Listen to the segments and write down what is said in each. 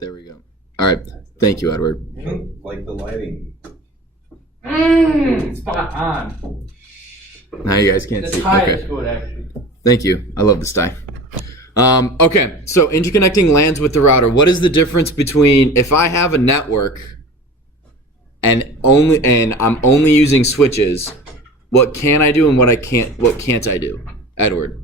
There we go. All right. Thank you, Edward. Like the lighting. Spot on. Now you guys can't The see. tie Okay. is good, actually. Thank you. I love this tie. Okay, so interconnecting LANs with the router. What is the difference between if I have a network and I'm only using switches? What can I do and what can't I do? Edward.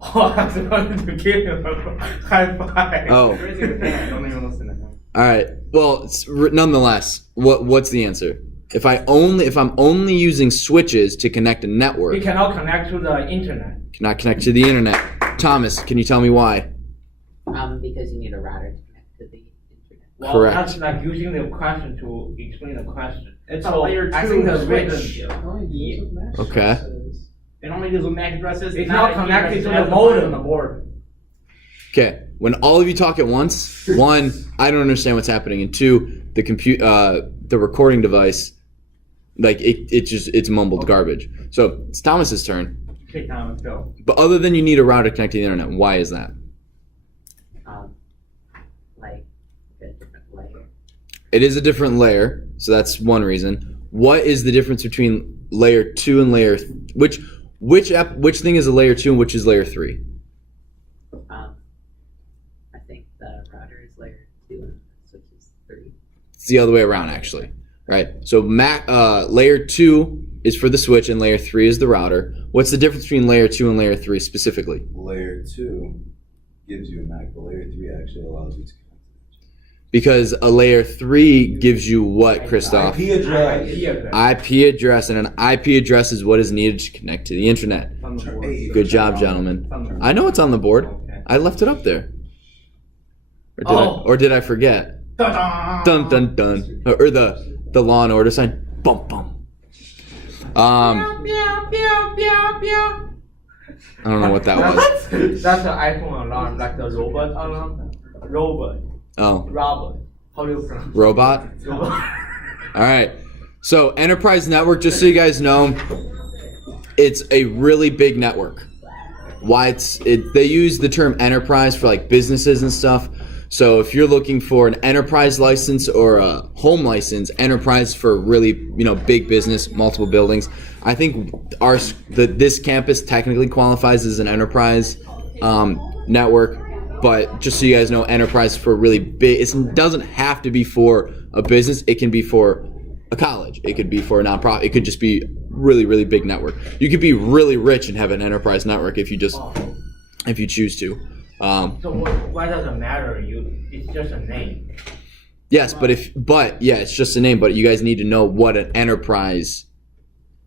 Oh, I was about to give him a high five. Oh. Raising his hand. Don't even listen to him. All right. Well, nonetheless, what's the answer? If I'm only using switches to connect a network, He cannot connect to the internet. cannot connect to the internet. Thomas, can you tell me why? Because you need a router to connect to the internet. Well, Correct. that's like using the question to explain the question. It's So, a layer 2 I think the switch. switch. Okay. It only gives them MAC addresses. It's not connected to the modem on the board. Okay. When all of you talk at once, one, I don't understand what's happening, and two, the recording device, like it's mumbled garbage. So it's Thomas's turn. Okay, Thomas, go. But other than you need a router to connect to the internet, why is that? Like a different layer. It is a different layer, so that's one reason. What is the difference between layer 2 and layer which thing is a layer 2 and which is layer 3? I think the router is layer 2 and switch is 3. It's the other way around, actually. Right? So layer 2 is for the switch and layer 3 is the router. What's the difference between layer 2 and layer 3 specifically? Layer 2 gives you a MAC, but layer 3 actually allows you to connect. Because a layer 3 gives you what, Christoph? IP address. IP address, and an IP address is what is needed to connect to the internet. Good job, gentlemen. I know it's on the board. I left it up there. Or did I forget? Dun dun dun. Or the Law and Order sign. Bum bum. I don't know what that was. That's an iPhone alarm, like the robot alarm. Robot. Oh. Robot. How do you pronounce Robot? Robot. All right. So enterprise network, just so you guys know, it's a really big network. They use the term enterprise for like businesses and stuff. So if you're looking for an enterprise license or a home license, enterprise for really, big business, multiple buildings. I think this campus technically qualifies as an enterprise network. But just so you guys know, enterprise for really big, it doesn't have to be for a business. It can be for a college. It could be for a nonprofit. It could just be really, really big network. You could be really rich and have an enterprise network if you choose to. So why does it matter? It's just a name. Yes, but it's just a name. But you guys need to know what an enterprise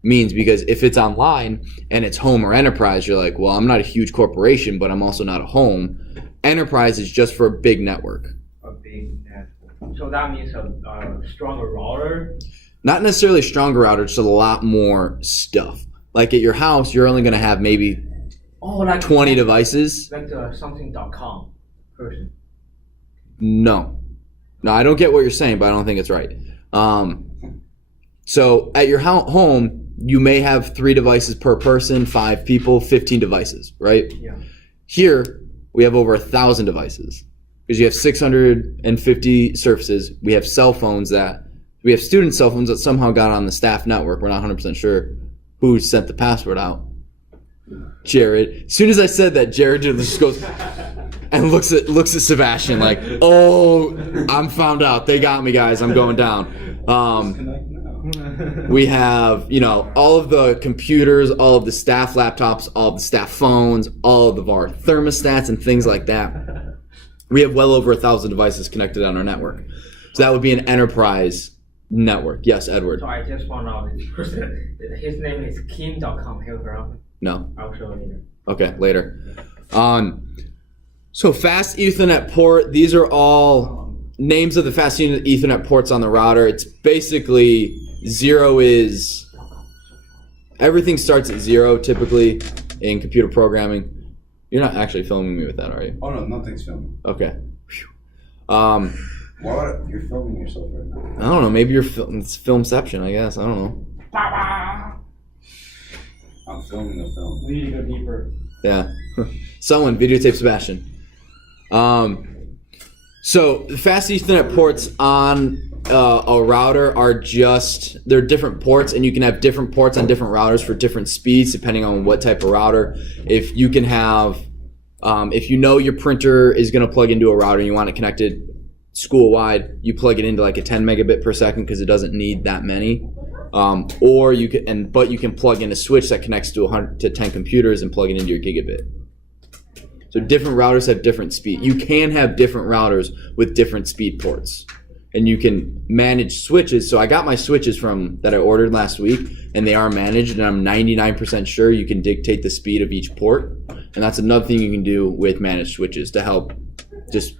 means, because if it's online and it's home or enterprise, you're like, well, I'm not a huge corporation, but I'm also not a home. Enterprise is just for a big network. A big network. So that means a stronger router? Not necessarily a stronger router, just a lot more stuff. Like at your house, you're only going to have maybe 20 devices. Like the something.com person. No, I don't get what you're saying, but I don't think it's right. So at your home, you may have 3 devices per person, 5 people, 15 devices, right? Yeah. Here, we have over 1,000 devices because you have 650 surfaces. We have we have student cell phones that somehow got on the staff network. We're not 100% sure who sent the password out. Jared. As soon as I said that, Jared just goes and looks at Sebastian like, oh, I'm found out. They got me, guys. I'm going down. We have, all of the computers, all of the staff laptops, all of the staff phones, all of our thermostats and things like that. We have well over 1,000 devices connected on our network. So that would be an enterprise network. Yes, Edward. So I just found out this person, his name is Kim.com. Have you heard of him? No. I'll show you later. Okay, later. So fast Ethernet port, these are all names of the fast Ethernet ports on the router. It's basically 0 is, everything starts at 0 typically in computer programming. You're not actually filming me with that, are you? Oh no, nothing's filming. Okay. Why you're filming yourself right now? I don't know, maybe it's filmception, I guess. I don't know. I'm filming the film. We need to go deeper. Yeah. Someone videotape Sebastian. So the fast Ethernet ports on a router are they're different ports, and you can have different ports on different routers for different speeds depending on what type of router. If you can have, if you know your printer is going to plug into a router and you want it connected school-wide, you plug it into like a 10 megabit per second because it doesn't need that many. Or you can, but you can plug in a switch that connects to 100 to 10 computers and plug it into your gigabit. So different routers have different speed. You can have different routers with different speed ports, and you can manage switches. So I got my switches that I ordered last week, and they are managed, and I'm 99% sure you can dictate the speed of each port. And that's another thing you can do with managed switches to help just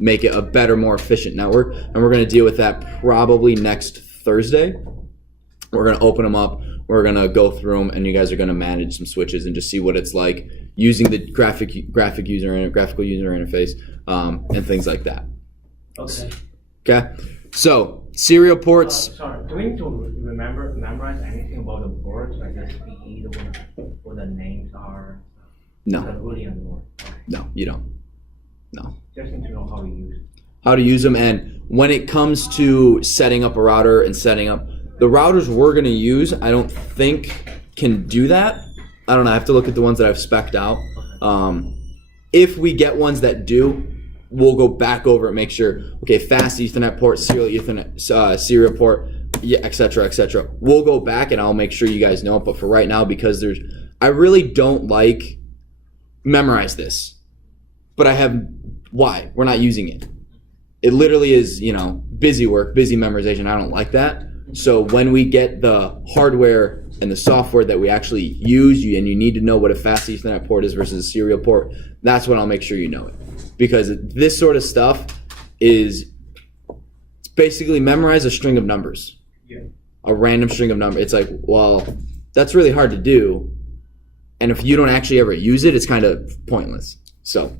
make it a better, more efficient network. And we're going to deal with that probably next Thursday. We're going to open them up. We're going to go through them, and you guys are going to manage some switches and just see what it's like using the graphical user interface and things like that. Okay. Okay. So serial ports. Sorry, do we need to memorize anything about the ports, like the speed, what the names are? No. Really anymore. Okay. No, you don't. No. Just need to know how to use it. How to use them, and when it comes to setting up a router and setting up the routers we're going to use, I don't think can do that. I don't know. I have to look at the ones that I've spec'd out. If we get ones that do, we'll go back over and make sure, okay, fast Ethernet port, serial Ethernet, serial port, yeah, et cetera, et cetera. We'll go back and I'll make sure you guys know it. But for right now, because I really don't like memorize this. But why? We're not using it. It literally is, busy work, busy memorization. I don't like that. So when we get the hardware and the software that we actually use, and you need to know what a fast Ethernet port is versus a serial port, that's when I'll make sure you know it. Because this sort of stuff it's basically memorize a string of numbers. Yeah. A random string of numbers. It's like, well, that's really hard to do. And if you don't actually ever use it, it's kind of pointless. So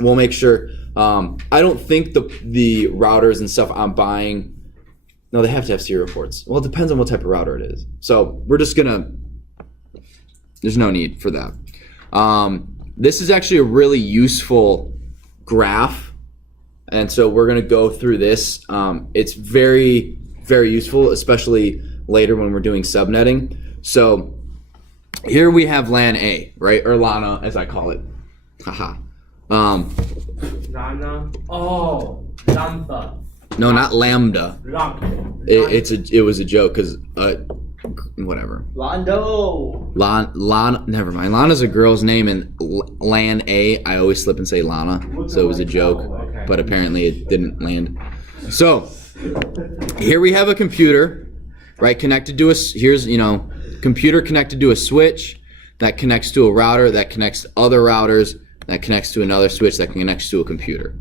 we'll make sure. I don't think the routers and stuff I'm buying, no, they have to have serial ports. Well, it depends on what type of router it is. So we're just there's no need for that. This is actually a really useful graph. And so we're gonna go through this. It's very, very useful, especially later when we're doing subnetting. So here we have LAN A, right? Or LANA, as I call it. Haha. Lana. Oh, Lambda. No, not lambda. Lambda. It was a joke because whatever. Londo. Never mind. Lana's a girl's name, and LAN A, I always slip and say Lana, so it was a joke. Okay. But apparently it didn't land. So here we have a computer, right? Connected to computer connected to a switch that connects to a router that connects to other routers that connects to another switch that connects to a computer,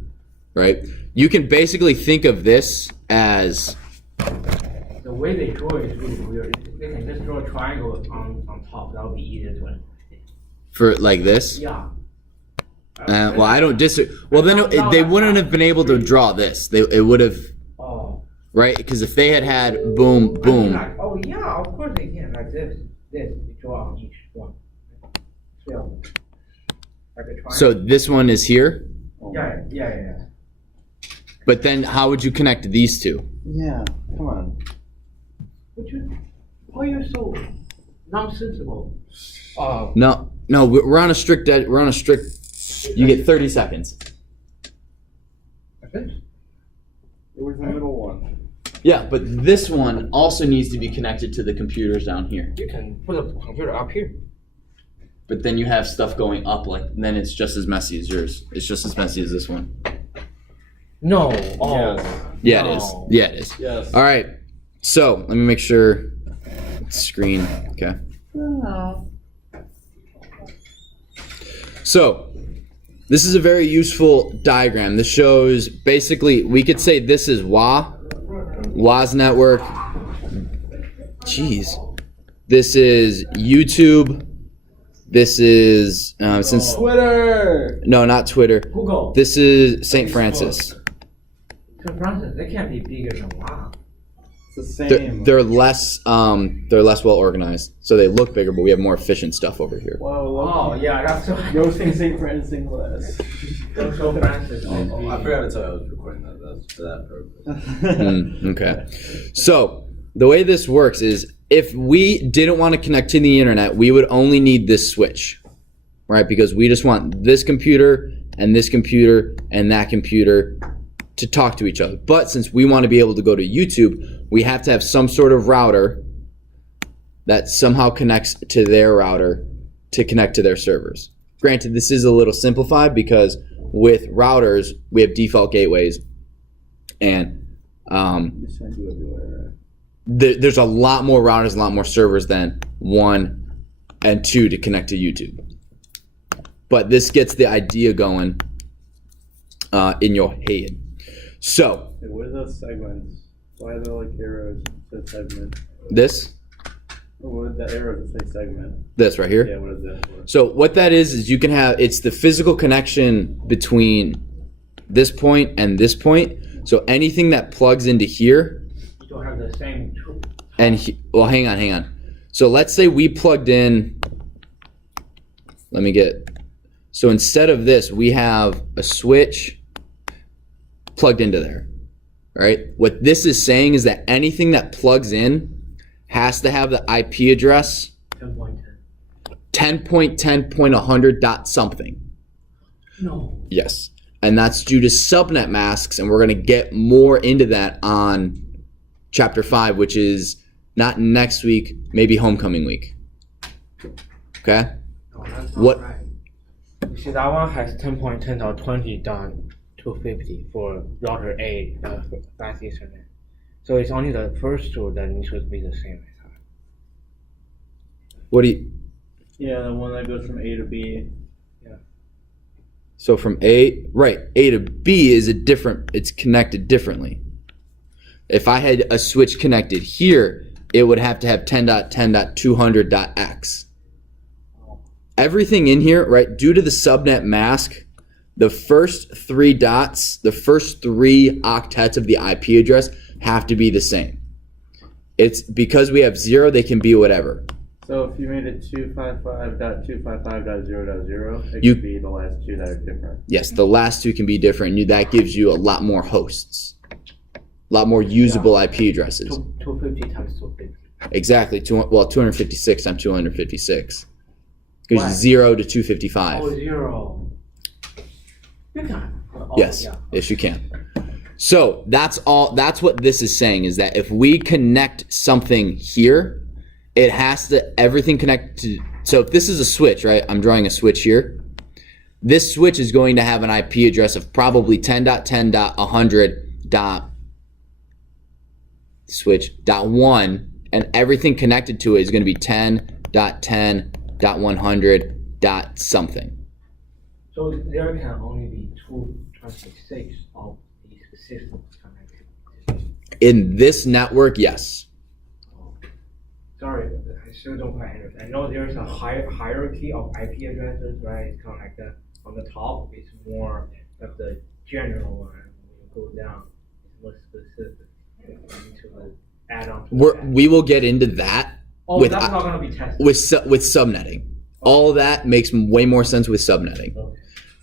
right? You can basically think of this as The way they draw it is really weird. They can just draw a triangle on top. That would be easier to understand. for like this. Yeah. Well, I don't disagree. Well, then they wouldn't have been able to draw this. It would have, Oh. right? Because if they had boom, boom. Oh yeah, of course they can. Like this. You draw on each one. So, like a triangle. So this one is here. Yeah. But then how would you connect these two? Yeah, come on. Why are you so nonsensical? No, we're on a strict. You get 30 seconds. Where's the middle one? Yeah, but this one also needs to be connected to the computers down here. You can put a computer up here. But then you have stuff going up, then it's just as messy as yours. It's just as messy as this one. No. Oh. Yes. Yeah, No. it is. Yeah, it is. Yes. All right. So let me make sure. Screen. Okay. So this is a very useful diagram. This shows basically, we could say this is WA's network. Jeez. This is YouTube. This is since Twitter. no, not Twitter. Google. This is St. Francis. St. Francis, they can't be bigger than WA. It's the same. They're less well organized, so they look bigger, but we have more efficient stuff over here. Whoa, Oh, yeah, that's so. Roasting St. Francis in class. So Francis. Oh, I forgot to tell you I was recording that. That's for that purpose. Okay. So the way this works is if we didn't want to connect to the internet, we would only need this switch, right? Because we just want this computer and this computer and that computer to talk to each other. But since we want to be able to go to YouTube, we have to have some sort of router that somehow connects to their router to connect to their servers. Granted, this is a little simplified because with routers, we have default gateways, and there's a lot more routers, a lot more servers than 1 and 2 to connect to YouTube. But this gets the idea going in your head. So, Hey, what are those segments? Why are there like arrows that say segment? this What are the arrows that say segment? right here. Yeah, what is that for? So what that is you can have, it's the physical connection between this point and this point. So anything that plugs into here, You don't have the same. and well, hang on. So let's say we plugged in, so instead of this, we have a switch plugged into there, right? What this is saying is that anything that plugs in has to have the IP address 10.10. 10.10.100 dot something. No. Yes. And that's due to subnet masks, and we're going to get more into that on chapter 5, which is not next week, maybe homecoming week. Okay? No, that's not What- right. You see, that one has 10.10.20.250 for router A, fast Ethernet. So it's only the first two that need to be the same. What do you, Yeah, the one that goes from A to B. so from A to B is it's connected differently. If I had a switch connected here, it would have to have 10.10.200.x. Everything in here, right, due to the subnet mask, the first 3 dots, the first 3 octets of the IP address have to be the same. It's because we have 0, they can be whatever. So if you made it 255.255.0.0, it You- could be the last 2 that are different. Yes, the last 2 can be different. That gives you a lot more hosts, a lot more usable IP addresses. 250 times 250. Exactly. 256 times 256. Gives you Why? 0 to 255. Oh, 0. You can. Oh, Yes, yeah. yes, you can. So that's what this is saying, is that if we connect something here, it has to, everything connect to, so if this is a switch, right? I'm drawing a switch here. This switch is going to have an IP address of probably 10.10.100.switch.1, and everything connected to it is going to be 10.10.100. something. So there can only be 226 of these systems connected. In this network, yes. Sorry, I still don't quite understand. I know there's a hierarchy of IP addresses, right? It's kind of like that. On the top, it's more of the general one. When you go down, it's more specific. You need to add on to that. We will get into that Oh, with that's not going to be tested. with subnetting. All of that makes way more sense with subnetting. Okay.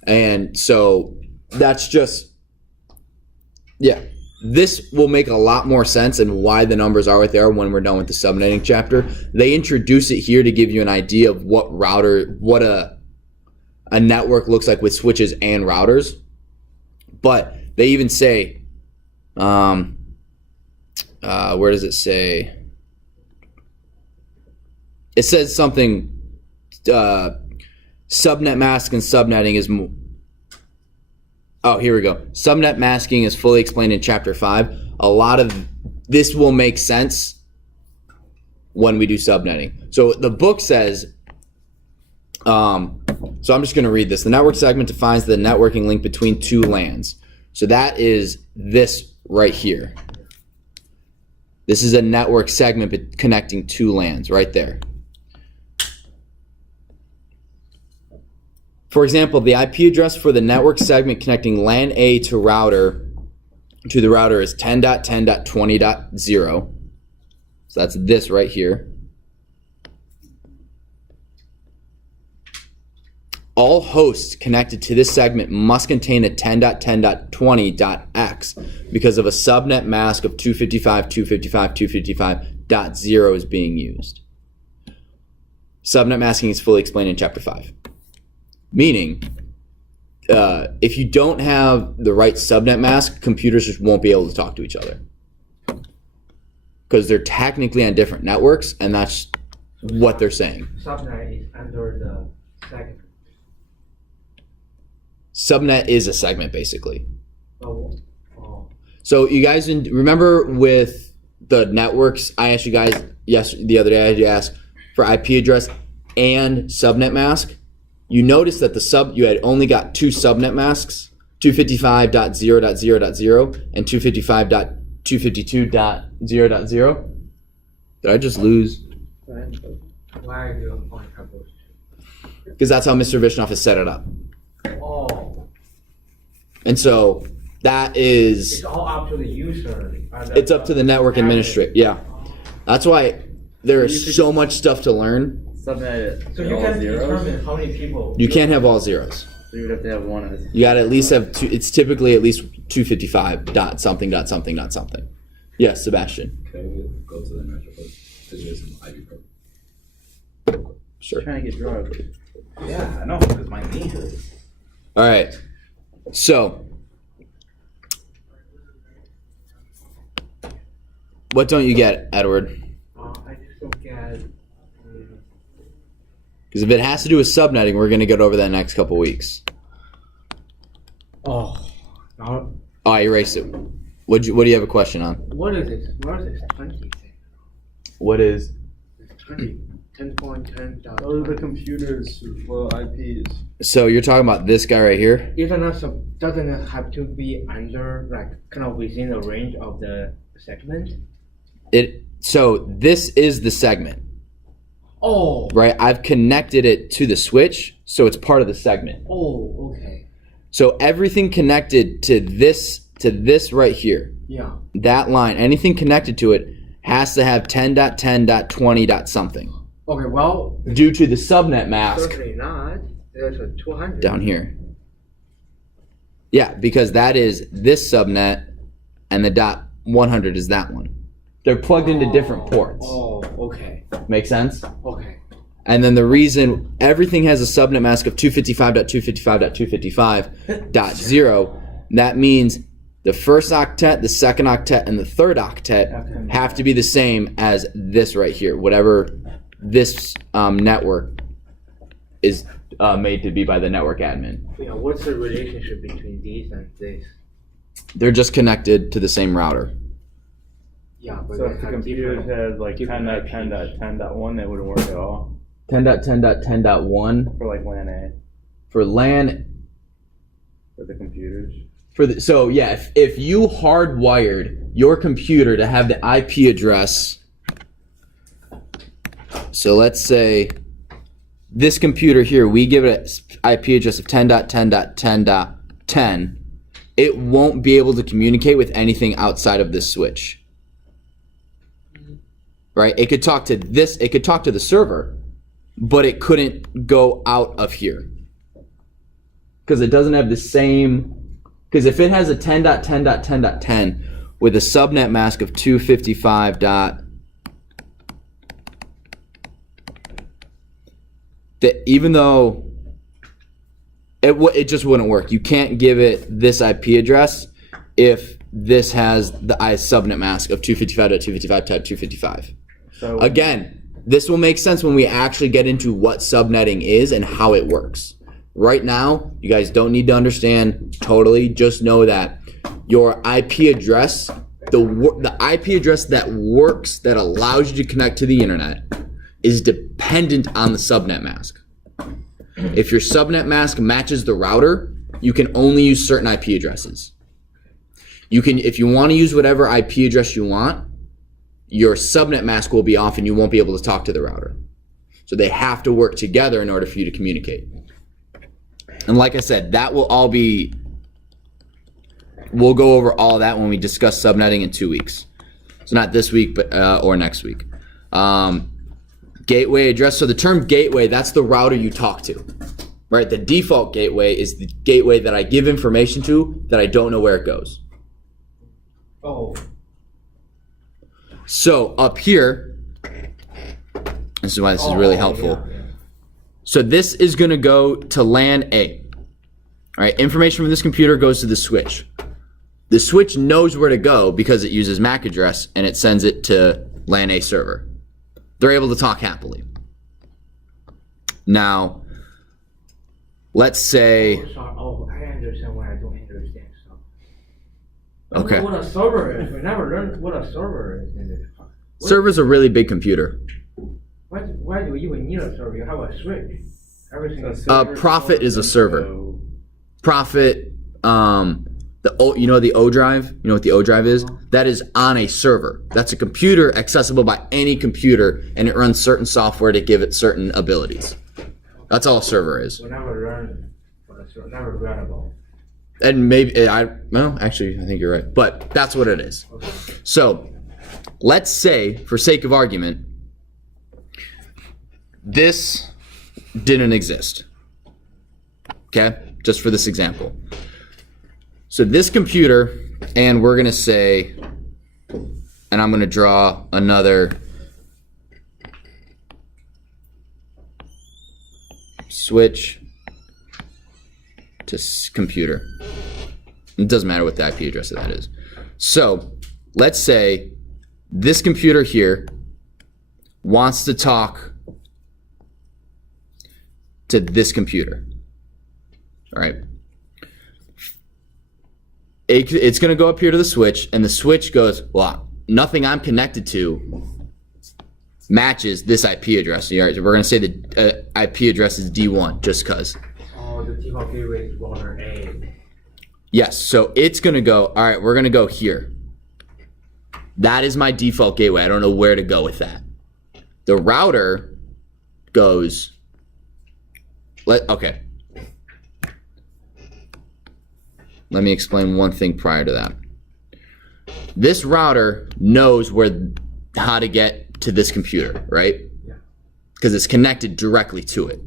And so that's just, yeah. This will make a lot more sense and why the numbers are what they are when we're done with the subnetting chapter. They introduce it here to give you an idea of what a network looks like with switches and routers. But they even say, where does it say? It says something, subnet mask and subnetting is oh, here we go. Subnet masking is fully explained in chapter 5. A lot of this will make sense when we do subnetting. So the book says, so I'm just going to read this. The network segment defines the networking link between 2 LANs. So that is this right here. This is a network segment connecting 2 LANs right there. For example, the IP address for the network segment connecting LAN A to the router is 10.10.20.0. So that's this right here. All hosts connected to this segment must contain a 10.10.20.x because of a subnet mask of 255.255.255.0 is being used. Subnet masking is fully explained in Chapter 5. Meaning, if you don't have the right subnet mask, computers just won't be able to talk to each other. Because they're technically on different networks, and that's what they're saying. Subnet is under the segment. Subnet is a segment, basically. Oh. So you guys remember with the networks, I asked you guys the other day, I had you ask for IP address and subnet mask. You noticed that you had only got two subnet masks, 255.0.0.0 and 255.252.0.0. Did I just lose? Why are you on campus? Because that's how Mr. Vishnoff has set it up. Oh. And so that is... It's all up to the user. It's up to the network administrator. Yeah. That's why there is so much stuff to learn. Subnet So you all can zeros? determine how many people. You can't have all zeros. So you would have to have one as You gotta at least have two. It's typically at least 255 dot something dot something dot something. Yes, Sebastian. Okay, we'll go to the metro code. There's some ID code. Sure. trying to get drugged. Yeah, I know, because my knee hurts. All right. So, what don't you get, Edward? I just don't get. Because if it has to do with subnetting, we're gonna get over that next couple weeks. Oh. Now, Oh, I erased it. What do you have a question on? what is this? What is this 20 thing? What is? It's 20. 10.10. Those are the computers, well, IPs. So you're talking about this guy right here? Doesn't it have to be under, like, kind of within the range of the segment? So this is the segment, Oh. right? I've connected it to the switch, so it's part of the segment. Oh, okay. So everything connected to this right here, Yeah. that line, anything connected to it has to have 10.10.20. something. Okay, well, Due to the subnet mask certainly not. There's a 200. down here. Yeah, because that is this subnet and the .100 is that one. They're plugged into different ports. Oh, okay. Make sense? Okay. And then the reason everything has a subnet mask of 255.255.255.0, that means the first octet, the second octet, and the third octet have to be the same as this right here, whatever this network is made to be by the network admin. Yeah, what's the relationship between these and this? They're just connected to the same router. Yeah, but So they if the have computers different- had like different 10.10.10.1, they wouldn't work at all 10.10.10.1 for like LAN A for LAN. for the computers. So yeah, if you hardwired your computer to have the IP address, so let's say this computer here, we give it an IP address of 10.10.10.10, it won't be able to communicate with anything outside of this switch. Right? It could talk to this, it could talk to the server, but it couldn't go out of here. Because it doesn't have the same. Because if it has a 10.10.10.10 with a subnet mask of 255. That even though it just wouldn't work. You can't give it this IP address if this has the subnet mask of 255.255.255. So Again, this will make sense when we actually get into what subnetting is and how it works. Right now, you guys don't need to understand totally. Just know that your IP address, the IP address that works, that allows you to connect to the internet, is dependent on the subnet mask. If your subnet mask matches the router, you can only use certain IP addresses. You can, if you want to use whatever IP address you want, your subnet mask will be off and you won't be able to talk to the router. So they have to work together in order for you to communicate. And like I said, that will all be, we'll go over all of that when we discuss subnetting in 2 weeks. So not this week, but or next week. Gateway address. So the term gateway, that's the router you talk to, right? The default gateway is the gateway that I give information to that I don't know where it goes. Oh, So up here, this is why this is really helpful. Yeah. So this is going to go to LAN A. All right, information from this computer goes to the switch. The switch knows where to go because it uses MAC address and it sends it to LAN A server. They're able to talk happily. Now, let's say, Oh, sorry. Oh, I understand why I don't understand stuff. Okay. I don't know what a server is. We never learned what a server is in this class. server's a really big computer. Why do you even need a server? You have a switch. Everything is Profit is a server. Profit, you know the O drive? You know what the O drive is? That is on a server. That's a computer accessible by any computer, and it runs certain software to give it certain abilities. That's all a server is. we never learned what a server. Never read about. And maybe, actually, I think you're right. But that's what it is. Okay. So, let's say, for sake of argument, this didn't exist. Okay? Just for this example. So this computer, and we're going to say, and I'm going to draw another switch to computer. It doesn't matter what the IP address of that is. So let's say this computer here wants to talk to this computer. All right. It's going to go up here to the switch, and the switch goes, well, nothing I'm connected to matches this IP address. All right, so we're going to say the IP address is D1, just because. Oh, the default gateway is router A. Yes, so it's going to go, all right, we're going to go here. That is my default gateway. I don't know where to go with that. The router goes, okay. Let me explain one thing prior to that. This router knows how to get to this computer, right? Yeah. Because it's connected directly to it.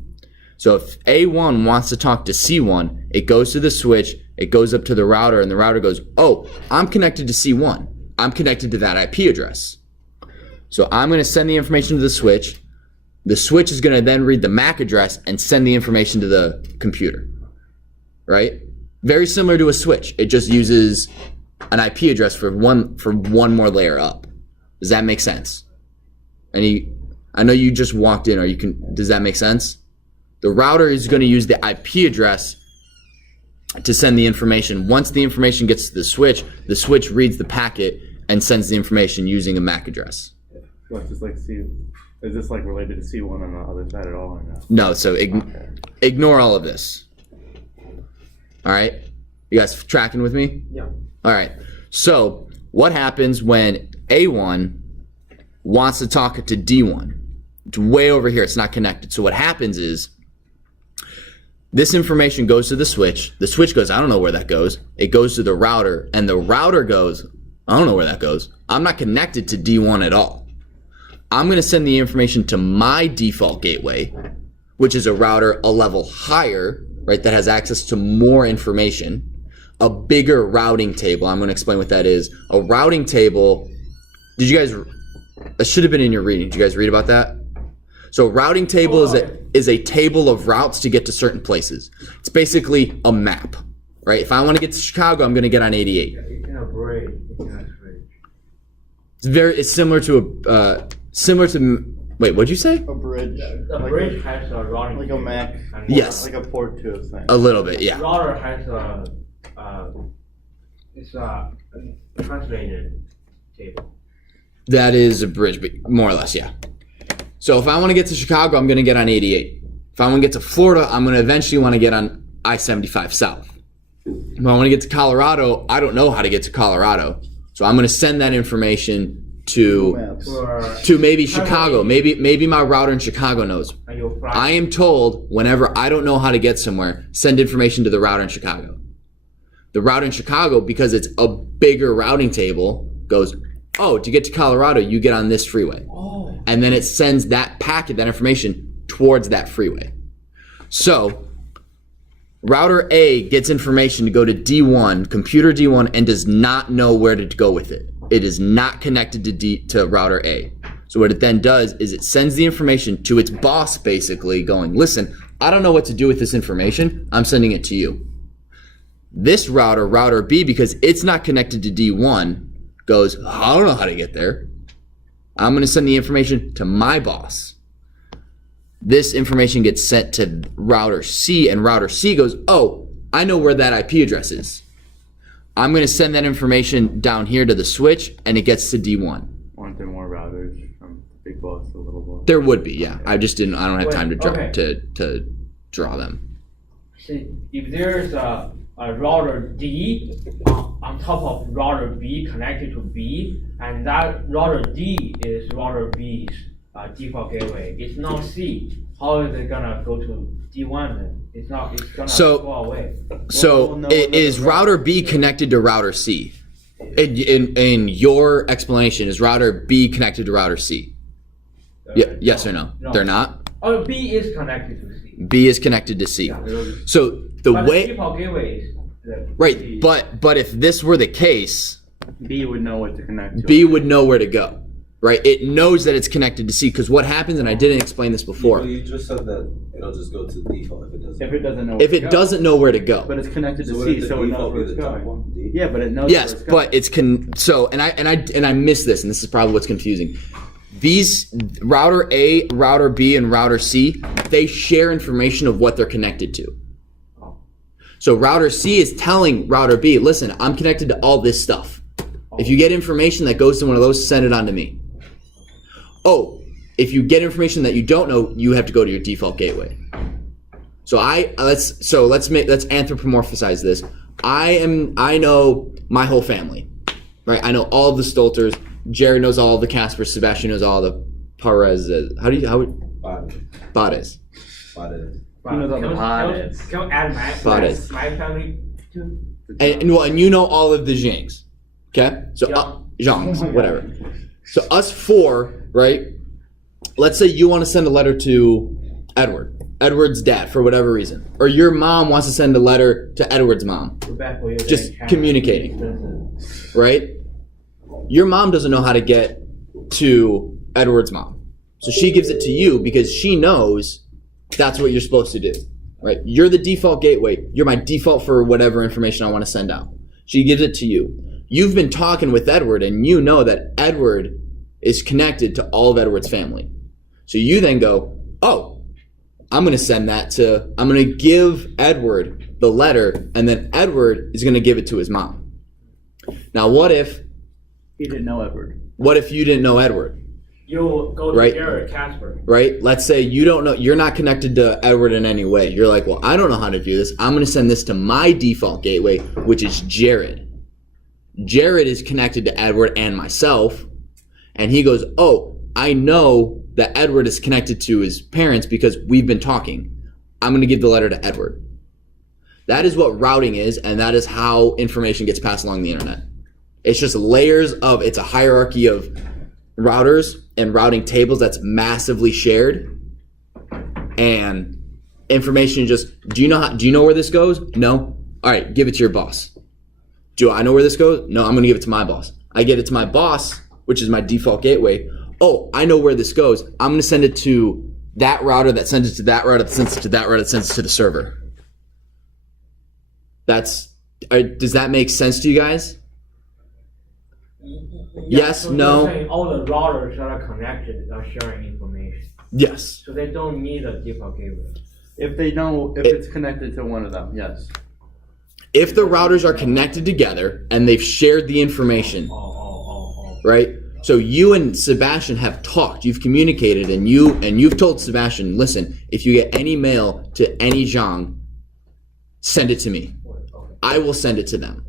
So if A1 wants to talk to C1, it goes to the switch, it goes up to the router, and the router goes, oh, I'm connected to C1. I'm connected to that IP address. So I'm going to send the information to the switch. The switch is going to then read the MAC address and send the information to the computer, right? Very similar to a switch. It just uses an IP address for one more layer up. Does that make sense? I know you just walked in. Does that make sense? The router is going to use the IP address to send the information. Once the information gets to the switch reads the packet and sends the information using a MAC address. What's this like C? Is this like related to C1 on the other side at all or no? No, so ignore all of this. All right? You guys tracking with me? Yeah. All right. So what happens when A1 wants to talk to D1? It's way over here. It's not connected. So what happens is this information goes to the switch. The switch goes, I don't know where that goes. It goes to the router, and the router goes, I don't know where that goes. I'm not connected to D1 at all. I'm going to send the information to my default gateway, which is a router a level higher, right, that has access to more information, a bigger routing table. I'm going to explain what that is. A routing table, that should have been in your reading. Did you guys read about that? So a routing table is a table of routes to get to certain places. It's basically a map, right? If I want to get to Chicago, I'm going to get on 88. It's in a bridge. It's in a bridge. It's similar to, wait, what'd you say? A bridge. The bridge has a routing Like a table. Mac. And Yes. Like a port to a thing. A little bit, yeah. Router has it's a translated table. That is a bridge, but more or less, yeah. So if I want to get to Chicago, I'm going to get on 88. If I want to get to Florida, I'm going to eventually want to get on I-75 South. If I want to get to Colorado, I don't know how to get to Colorado. So I'm going to send that information to maybe Chicago. Maybe my router in Chicago knows. And you'll fly. I am told whenever I don't know how to get somewhere, send information to the router in Chicago. The router in Chicago, because it's a bigger routing table, goes, oh, to get to Colorado, you get on this freeway. Oh. And then it sends that packet, that information, towards that freeway. So router A gets information to go to D1, computer D1, and does not know where to go with it. It is not connected to router A. So what it then does is it sends the information to its boss, basically going, listen, I don't know what to do with this information. I'm sending it to you. This router B, because it's not connected to D1, goes, I don't know how to get there. I'm going to send the information to my boss. This information gets sent to router C, and router C goes, oh, I know where that IP address is. I'm going to send that information down here to the switch, and it gets to D1. Aren't there more routers from big boss to little boss? There would be, yeah. I don't have time to draw, okay. to draw them. See, if there's a router D on top of router B connected to B, and that router D is router B's default gateway. It's not C. How is it gonna go to D1 then? It's not. It's gonna go away. So is router B connected to router C? In your explanation, is router B connected to router C? Yes or no? No. They're not? Oh, B is connected to C. B is connected to C. Yeah. So But the default gateway is right, but if this were the case, B would know what to connect to. B would know where to go. Right? It knows that it's connected to C, because what happens, and I didn't explain this before. Well, you just said that it'll just go to default if it doesn't. If it doesn't know. If it doesn't know where to go. But it's connected to So C, wouldn't the so it knows default where be it's the top going. one? D? Yeah, but it knows. Yes, where it's going. but it's and I missed this, and this is probably what's confusing. These router A, router B, and router C, they share information of what they're connected to. So router C is telling router B, listen, I'm connected to all this stuff. If you get information that goes to one of those, send it on to me. Oh, if you get information that you don't know, you have to go to your default gateway. So let's anthropomorphize this. I know my whole family, right? I know all of the Stolters. Jared knows all of the Caspers. Sebastian knows all the Perez. Bades. Bades. Who knows all the pods? Can we add my family too? And you know all of the Zhangs. Okay? So Zhangs, whatever. So us four, right? Let's say you want to send a letter to Edward's dad, for whatever reason. Or your mom wants to send a letter to Edward's mom. Just communicating. Right? Your mom doesn't know how to get to Edward's mom. So she gives it to you because she knows that's what you're supposed to do. Right? You're the default gateway. You're my default for whatever information I want to send out. She gives it to you. You've been talking with Edward, and you know that Edward is connected to all of Edward's family. So you then go, oh, I'm going to give Edward the letter, and then Edward is going to give it to his mom. Now, what if He didn't know Edward. What if you didn't know Edward? You'll go to Right. Jared, Casper. Right? Let's say you don't know, you're not connected to Edward in any way. You're like, well, I don't know how to do this. I'm going to send this to my default gateway, which is Jared. Jared is connected to Edward and myself. And he goes, oh, I know that Edward is connected to his parents because we've been talking. I'm going to give the letter to Edward. That is what routing is, and that is how information gets passed along the internet. It's just it's a hierarchy of routers and routing tables that's massively shared. And information do you know where this goes? No? All right, give it to your boss. Do I know where this goes? No, I'm going to give it to my boss. I get it to my boss, which is my default gateway. Oh, I know where this goes. I'm going to send it to that router that sends it to that router that sends it to that router that sends it to the server. Does that make sense to you guys? Yes, so no. You're saying all the routers that are connected are sharing information. Yes. So they don't need a default gateway. If it's connected to one of them, yes. If the routers are connected together and they've shared the information, right? So you and Sebastian have talked, you've communicated, and you've told Sebastian, listen, if you get any mail to any Zhang, send it to me. I will send it to them.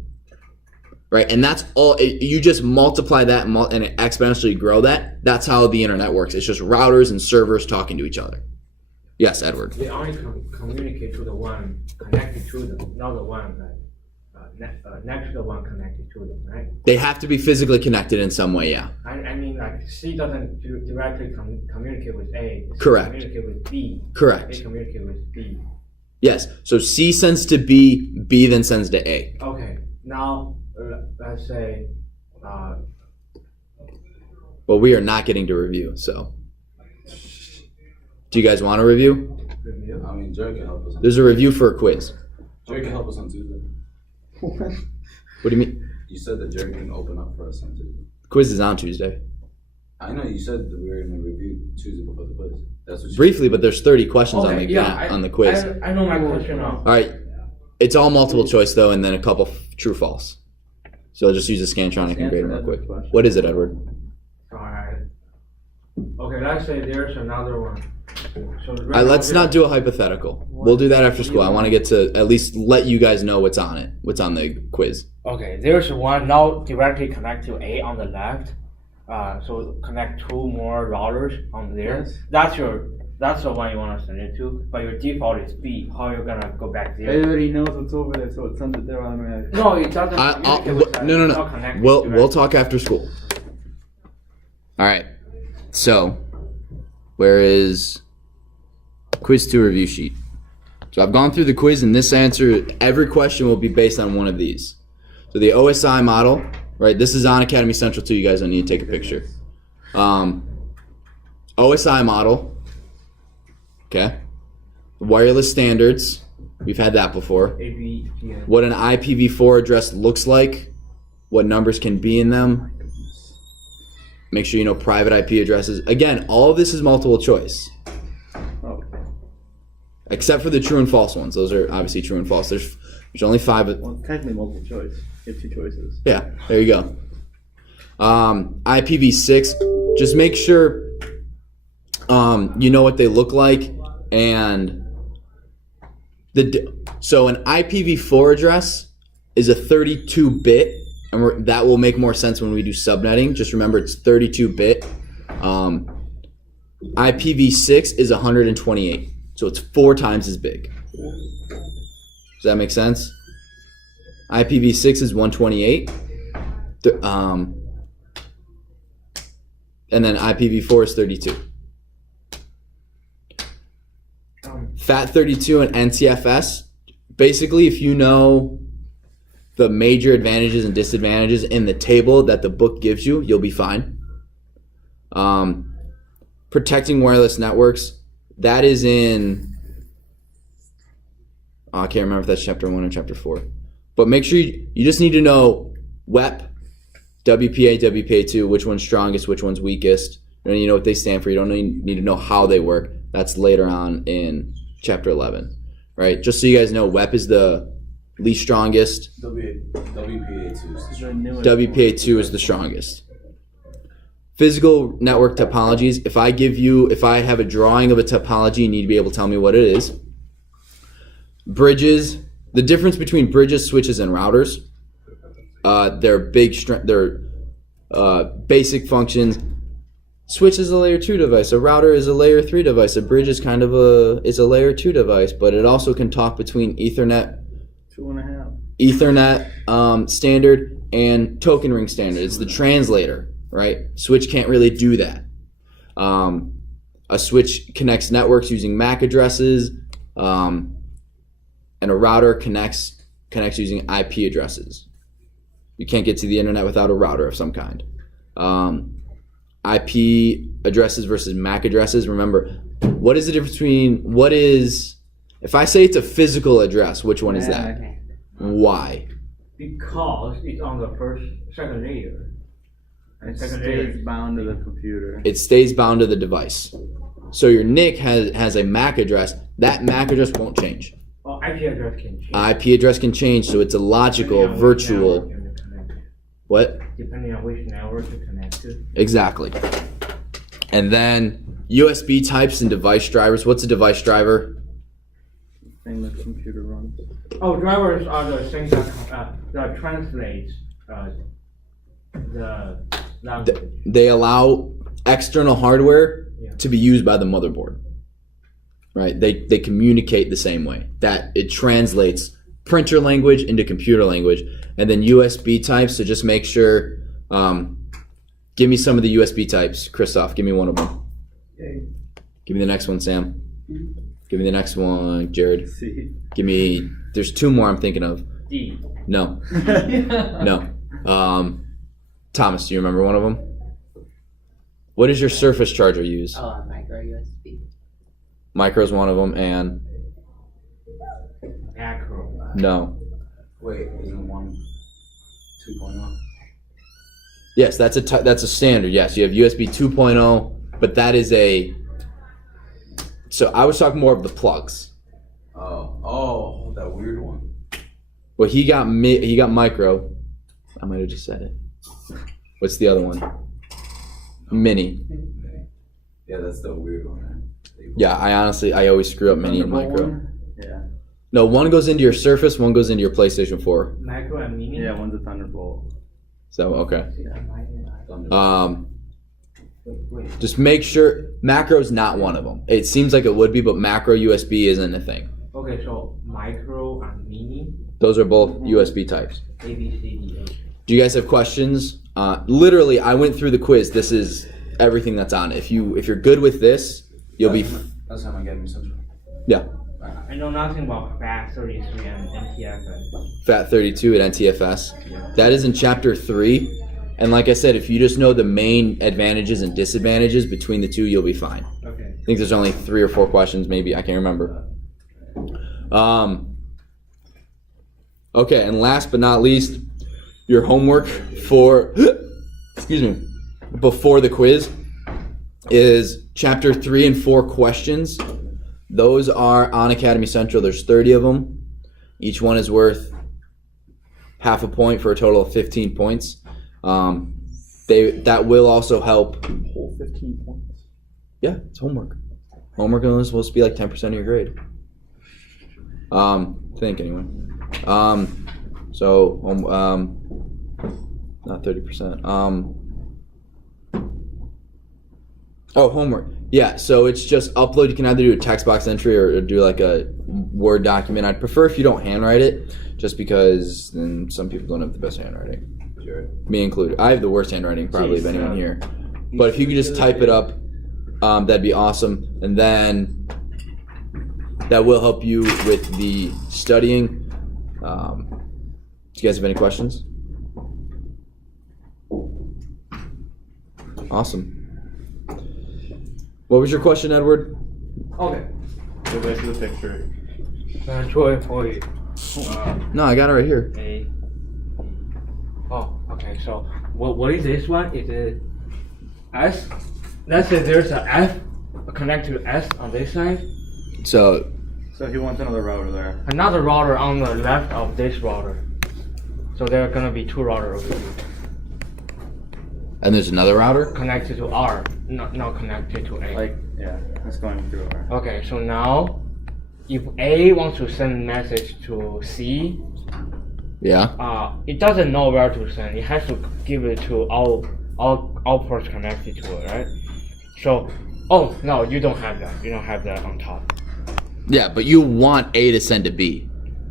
Right? And that's all. You just multiply that and exponentially grow that. That's how the internet works. It's just routers and servers talking to each other. Yes, Edward. They only communicate to the one connected to them, not the one that next one connected to them, right? They have to be physically connected in some way, yeah. I mean, like C doesn't directly communicate with A. C Correct. Communicate with B. Correct. A communicate with B. Yes. So C sends to B, B then sends to A. Okay. Now let's say. But we are not getting to review, so. Do you guys want a review? Review. I mean, Jerry can help us. There's a review for a quiz. Jerry can help us on Tuesday. What do you mean? You said that Jerry can open up for us on Tuesday. Quiz is on Tuesday. I know you said that we were going to review Tuesday before the quiz. That's what you Briefly, but there's 30 questions on Okay, the yeah, on the quiz. I know my question now. All right. It's all multiple choice though, and then a couple true false. So I'll just use a Scantronic and grade them real quick. What is it, Edward? Alright. Okay, let's say there's another one. So Let's not do a hypothetical. We'll do that after school. I want to get to at least let you guys know what's on it, what's on the quiz. Okay, there's one now directly connect to A on the left. So connect two more routers on there. Yes. That's the one you want to send it to. But your default is B. How you gonna go back there? Everybody knows what's over there, so it sends it there automatically. No, it doesn't. communicate with that. No. It's not connected We'll directly. talk after school. All right. So, where is quiz 2 review sheet? So I've gone through the quiz, and this answer, every question will be based on one of these. So the OSI model, right? This is on Academy Central 2. You guys don't need to take a picture. OSI model. Okay. Wireless standards. We've had that before. AVGN. What an IPv4 address looks like. What numbers can be in them. Make sure you know private IP addresses. Again, all of this is multiple choice. Okay. Except for the true and false ones. Those are obviously true and false. There's only 5. Well, technically multiple choice. You have 2 choices. Yeah, there you go. IPv6, just make sure you know what they look like. And so an IPv4 address is a 32-bit, and that will make more sense when we do subnetting. Just remember it's 32-bit. IPv6 is 128, so it's 4 times as big. Does that make sense? IPv6 is 128, and then IPv4 is 32. FAT32 and NTFS, basically if you know the major advantages and disadvantages in the table that the book gives you, you'll be fine. Protecting wireless networks, that is in, I can't remember if that's chapter 1 or chapter 4. But make sure you just need to know WEP, WPA, WPA2, which one's strongest, which one's weakest. And you know what they stand for. You don't need to know how they work. That's later on in chapter 11, right? Just so you guys know, WEP is the least strongest. WPA2 is the strongest. Physical network topologies. If I have a drawing of a topology, you need to be able to tell me what it is. Bridges. The difference between bridges, switches, and routers. They're basic functions. Switch is a layer 2 device. A router is a layer 3 device. A bridge is kind of a layer 2 device, but it also can talk between Ethernet, 2.5. Ethernet standard, and token ring standard. It's the translator, right? Switch can't really do that. A switch connects networks using MAC addresses, and a router connects using IP addresses. You can't get to the internet without a router of some kind. IP addresses versus MAC addresses. Remember, what is the difference between if I say it's a physical address, which one is that? Okay. Why? Because it's on the second layer. And It second layer stays bound to the computer. It stays bound to the device. So your NIC has a MAC address. That MAC address won't change. Well, IP address can change. IP address can change, so it's a logical, Depending on which virtual. network you connect. What? Depending on which network you connect to. Exactly. And then USB types and device drivers. What's a device driver? Thing the computer runs. Oh, drivers are the things that translates the language. They allow external hardware to be used by the motherboard. Right? They communicate the same way. That it translates printer language into computer language, and then USB types. So just make sure. Give me some of the USB types, Christoph. Give me one of them. Okay. Give me the next one, Sam. Give me the next one, Jared. C. Give me. There's 2 more I'm thinking of. D. No. No. Thomas, do you remember one of them? What does your Surface charger use? Oh, micro USB. Micro's one of them, and Macro. no. Wait, isn't one 2.0? Yes, that's a standard. Yes, you have USB 2.0, but that is a. So I was talking more of the plugs. Oh, that weird one. Well, he got micro. I might have just said it. What's the other one? Mini. Yeah, that's the weird one. Right? Yeah, I always screw up mini and micro. Yeah. No, one goes into your Surface, one goes into your PlayStation 4. Macro and mini. Yeah, one's a Thunderbolt. So okay. Thunder. Just make sure macro's not one of them. It seems like it would be, but macro USB isn't a thing. Okay, so micro and mini. Those are both USB types. A, B, C, D, E. Do you guys have questions? Literally, I went through the quiz. This is everything that's on it. If you're good with this, you'll be. That's how I get me central. Yeah. I know nothing about FAT33 and NTFS. FAT32 at NTFS. That is in chapter 3. And like I said, if you just know the main advantages and disadvantages between the two, you'll be fine. Okay. I think there's only 3 or 4 questions, maybe. I can't remember. Okay, and last but not least, your homework for, excuse me, before the quiz is chapter 3 and 4 questions. Those are on Academy Central. There's 30 of them. Each one is worth half a point for a total of 15 points. That will also help. Whole 15 points. Yeah, it's homework. Homework is supposed to be like 10% of your grade. I think anyway. Not 30%. Homework. Yeah, so it's just upload. You can either do a text box entry or do like a Word document. I'd prefer if you don't handwrite it, just because then some people don't have the best handwriting. Sure. Me included. I have the worst handwriting probably of anyone here. But if you could just type it up, that'd be awesome. And then that will help you with the studying. Do you guys have any questions? Awesome. What was your question, Edward? Okay. Go back to the picture. Troy for you. No, I got it right here. A. Oh, okay. So what is this one? Is it S? Let's say there's a F connected to S on this side. So he wants another router there. Another router on the left of this router. So there are gonna be 2 routers over here. and there's another router? Connected to R, not connected to A. Like, yeah, it's going through R. Okay, so now if A wants to send message to C, Yeah. it doesn't know where to send. It has to give it to all ports connected to it, right? So, oh no, you don't have that. You don't have that on top. Yeah, but you want A to send to B.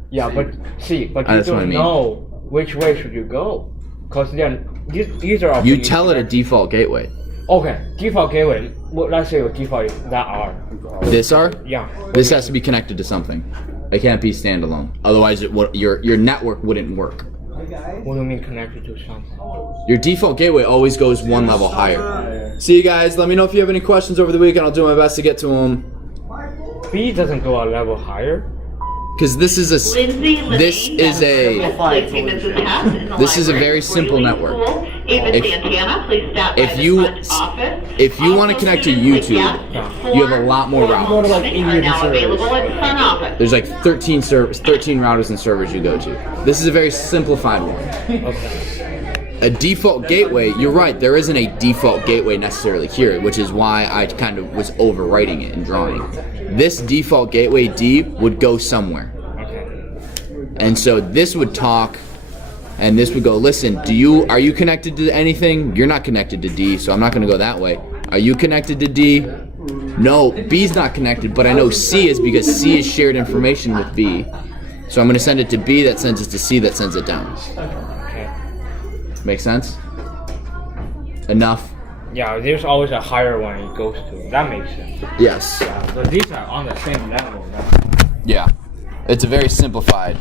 Yeah, but you That's what I don't mean. know which way should you go, because then these are. You tell it a default gateway. Okay, default gateway. Well, let's say your default is that R. This R? Yeah. This has to be connected to something. It can't be standalone. Otherwise, your network wouldn't work. What do you mean connected to something? Your default gateway always goes one level higher. See you guys. Let me know if you have any questions over the weekend. I'll do my best to get to them. B doesn't go a level higher. Because this is a very simple network. If you want to connect to YouTube, you have a lot more routers. There's like 13 routers and servers you go to. This is a very simplified one. A default gateway, you're right, there isn't a default gateway necessarily here, which is why I kind of was overwriting it and drawing it. This default gateway D would go somewhere. And so this would talk, and this would go, listen, are you connected to anything? You're not connected to D, so I'm not going to go that way. Are you connected to D? No, B's not connected, but I know C is because C is shared information with B. So I'm going to send it to B, that sends it to C, that sends it down. Okay. Make sense? Enough? Yeah, there's always a higher one it goes to. That makes sense. Yes. Yeah, but these are on the same level. Right? Yeah. It's a very simplified